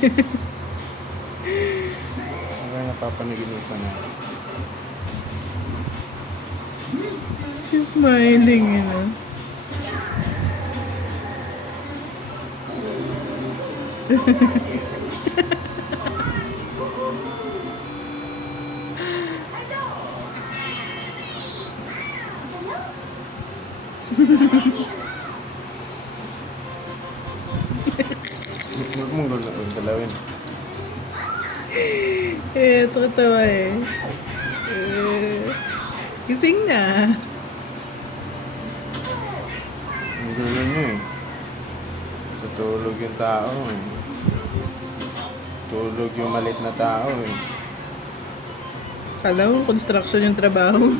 Parang napapanaginipan na. She's smiling, you know. Huwag mong galawin. Tatawa eh. Gising na. Ang gulo nyo eh. Tutulog yung tao eh. Tulog yung malit na tao eh. Kala mo, construction yung trabaho.